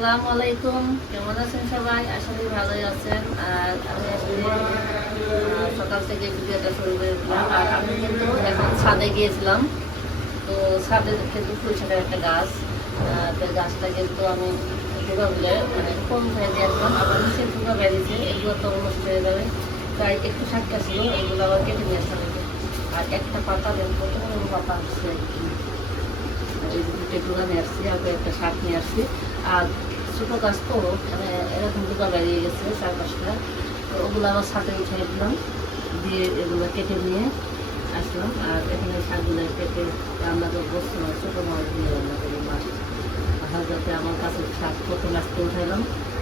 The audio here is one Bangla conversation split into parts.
আসসালামু আলাইকুম, কেমন আছেন সবাই? আশা করি ভালোই আছেন। আর আমি আসলে সকাল থেকে ভিডিওটা শুরু করে দিলাম। আর আমি কিন্তু এখন ছাদে গিয়েছিলাম। তো ছাদে কিন্তু পুঁইশাকের একটা গাছ, তো গাছটা কিন্তু আমি ডুবাগুলো মানে কম ভেজে দিয়ে আসলাম। আবার নিচে ডুবা বেরিয়েছে, এগুলো তো নষ্ট হয়ে যাবে। তাই একটু শাকটা ছিল, এগুলো আবার কেটে নিয়ে আসলাম। আর একটা পাতা বের কত বড় পাতা আসছে, এই দুটো ডুবা নিয়ে আসছি, আর একটা শাক নিয়ে আসছি। আর ছোটো গাছ তো মানে এরকম ডুবা বেরিয়ে গেছে 4-5টা, তো ওগুলো আবার ছাদে উঠিয়ে দিলাম, দিয়ে এগুলো কেটে নিয়ে আসলাম। আর এখানে শাকগুলো কেটে রান্না করবো, ছোটো মাছ দিয়ে রান্না করি। মাছ যাতে আমার কাছে শাক কত গাছতে উঠাইলাম।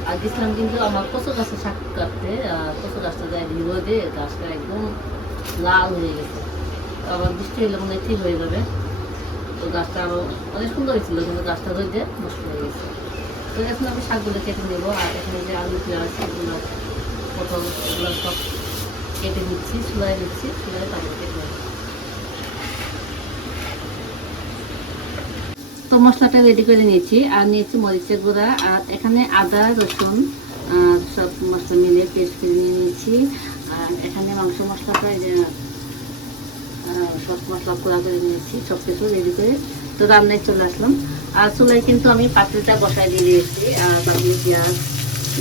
আর গেছিলাম কিন্তু আমার কচু গাছে শাক কাটতে, কচু গাছটা যায় রোদে, গাছটা একদম লাল হয়ে গেছে। আবার বৃষ্টি হলে মনে হয় ঠিক হয়ে যাবে। তো গাছটা আরও অনেক সুন্দর হয়েছিল, কিন্তু গাছটা রোদে নষ্ট হয়ে গেছে। তো এখন আমি শাকগুলো কেটে নেবো। আর এখানে যে আলু পেঁয়াজ এগুলো পটল এগুলো সব কেটে নিচ্ছি, চুলাই দিচ্ছি, চুলাই তারপরে কেটে নেবো। তো মশলাটা রেডি করে নিয়েছি। আর নিয়েছি মরিচের গুঁড়া, আর এখানে আদা রসুন সব মশলা মিলিয়ে পেস্ট করে নিয়ে নিয়েছি। আর এখানে মাংস মশলাটা যে সব মশলা গুঁড়া করে নিয়েছি, সব কিছু রেডি করে তো রান্নায় চলে আসলাম। আর চুলায় কিন্তু আমি পাতিলটা বসায় দিয়ে দিয়েছি, আর বাকি পেঁয়াজ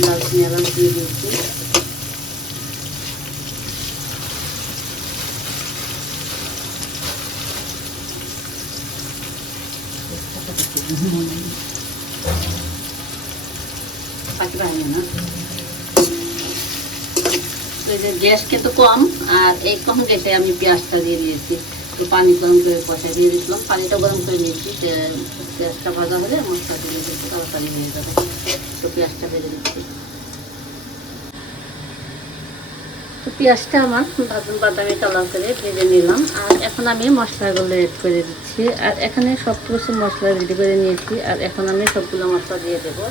দারচিনি এলাচ দিয়ে দিয়েছি। গ্যাস কিন্তু কম, আর এই কম গ্যাসে আমি পেঁয়াজটা দিয়ে দিয়েছি। তো পানি গরম করে কষাই দিয়ে দিয়েছিলাম, পানিটা গরম করে নিয়েছি। পেঁয়াজটা ভাজা হলে মশলা দিয়ে দিচ্ছি, তাড়াতাড়ি হয়ে যাবে। তো পেঁয়াজটা ভেজে দিচ্ছি। তো পেঁয়াজটা আমার বাদামি কালার করে ভেজে নিলাম। আর এখন আমি মশলাগুলো এড করে দিচ্ছি। আর এখানে সব কিছু মশলা রেডি করে নিয়েছি। আর এখন আমি সবগুলো মশলা দিয়ে দেবো।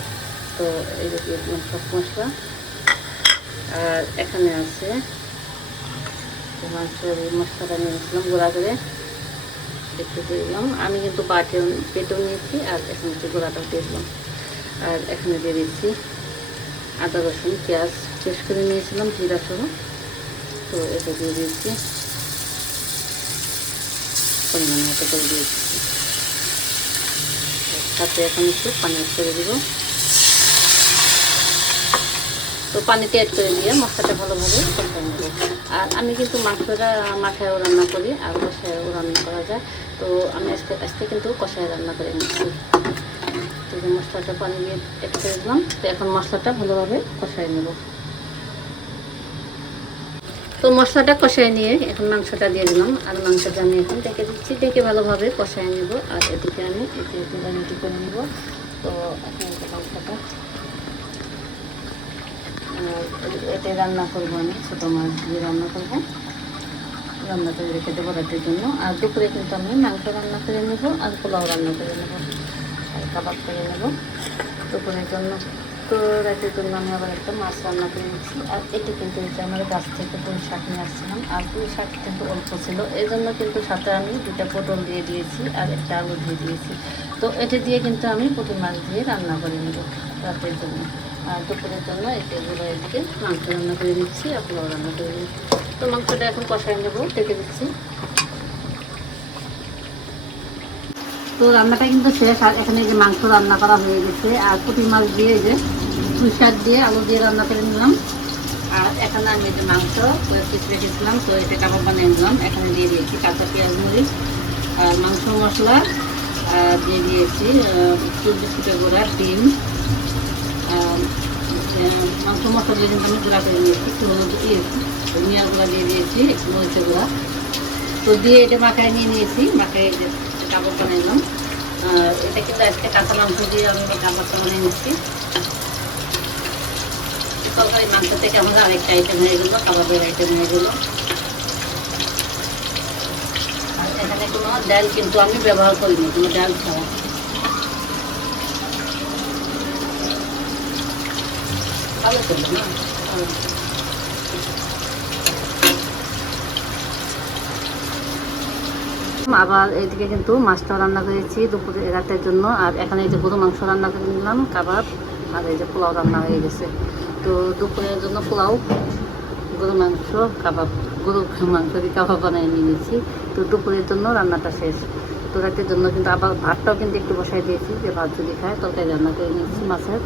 তো এই যে সব মশলা। আর এখানে আছে মাংসের মশলাটা নিয়েছিলাম গুঁড়া করে, একটু দিয়ে দিলাম। আমি কিন্তু পেটেও নিয়েছি, আর এখানে একটু গুঁড়াটাও দিয়ে দিলাম। আর এখানে দিয়ে দিচ্ছি আদা রসুন পেঁয়াজ পেস্ট করে নিয়েছিলাম জিরা সহ। তো এটা দিয়ে দিচ্ছি, পরিমাণ মতো করে দিয়ে দিচ্ছি। সাথে এখন একটু পানি অ্যাড করে দিব। তো পানিতে অ্যাড করে দিয়ে মশলাটা ভালোভাবে কষাই নেব। আর আমি কিন্তু মাংসটা মাথায়ও রান্না করি, আর কষায়ও রান্না করা যায়। তো আমি আজকে কিন্তু কষায় রান্না করে নিচ্ছি। তো যে মশলাটা পানি দিয়ে অ্যাড করে দিলাম। তো এখন মশলাটা ভালোভাবে কষাই নেব। তো মশলাটা কষাই নিয়ে এখন মাংসটা দিয়ে দিলাম। আর মাংসটা আমি এখন ডেকে দিচ্ছি, ডেকে ভালোভাবে কষাই নেব। আর এদিকে আমি রেডি করে নেব। তো এখন মাংসটা এতে রান্না করবো, আমি ছোটো মাছ দিয়ে রান্না করবো, রান্না করে রেখে দেবো রাতের জন্য। আর দুপুরে কিন্তু আমি মাংস রান্না করে নেব, আর পোলাও রান্না করে নেব, আর কাবাব করে নেব দুপুরের জন্য। তো রাতের জন্য আমি আবার একটা মাছ রান্না করে নিচ্ছি। আর এটি কিন্তু আমার গাছ থেকে পুঁই শাক নিয়ে আসছিলাম, আর পুঁই শাক কিন্তু অল্প ছিল, এই জন্য কিন্তু সাথে আমি 2টা পটল দিয়ে দিয়েছি, আর একটা আলু দিয়ে দিয়েছি। তো এটি দিয়ে কিন্তু আমি পুঁটি মাছ দিয়ে রান্না করে নেব রাতের জন্য। আর দুপুরের জন্য এগুলো এদিকে মাংস রান্না করে দিচ্ছি, আর পোলাও রান্না করে দিচ্ছি। তো মাংসটা এখন কষাই নেবো, ডেকে দিচ্ছি। তো রান্নাটা কিন্তু শেষ। আর এখানে যে মাংস রান্না করা হয়ে গেছে, আর পুঁটি মাছ দিয়ে যে পুঁই শাক দিয়ে আলু দিয়ে রান্না করে নিলাম। আর এখানে আমি যে মাংস পিস রেখেছিলাম, তো এটা কাবাব বানিয়ে নিলাম। এখানে দিয়ে দিয়েছি কাঁচা পেঁয়াজ মরিচ, আর মাংস মশলা দিয়ে দিয়েছি, বিস্কুটের গুঁড়া, ডিম, মাংস মশলা দিয়ে কিন্তু আমি গুঁড়া করে নিয়েছি, একটু হলুদ দিয়েছি, ধনিয়ার গুঁড়া দিয়ে দিয়েছি, একটু মরিচের গুঁড়া। তো দিয়ে এটা মাখায় নিয়ে নিয়েছি, মাখায় কাবাব বানিয়ে নিলাম। এটা কিন্তু আজকে কাঁচা মাংস দিয়ে আমি কাবাবটা বানিয়ে নিচ্ছি। তরকারি মাংস থেকে আমাদের আরেকটা আইটেম হয়ে গেলো, কাবাবের আইটেম হয়ে গেলো। আর এখানে কোনো ডাল কিন্তু আমি ব্যবহার করিনি, কোনো ডাল ছাড়া। ভালো করলো না? আবার এইদিকে কিন্তু মাছটা রান্না করেছি দুপুরে রাতের জন্য। আর এখানে এই যে গরু মাংস রান্না করে নিলাম, কাবাব, আর এই যে পোলাও রান্না হয়ে গেছে। তো দুপুরের জন্য পোলাও, গরুর মাংস, কাবাব, গরুর মাংস দিয়ে কাবাব বানিয়ে নিয়ে নিচ্ছি। তো দুপুরের জন্য রান্নাটা শেষ। তো রাতের জন্য কিন্তু আবার ভাতটাও কিন্তু একটু বসাই দিয়েছি, যে ভাত যদি খায় তরকারি রান্না করে নিচ্ছি মাছের।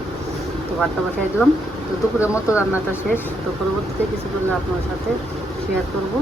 তো ভাতটা বসাই দিলাম। তো দুপুরের মতো রান্নাটা শেষ। তো পরবর্তীতে কিছু করলে আপনার সাথে শেয়ার করবো।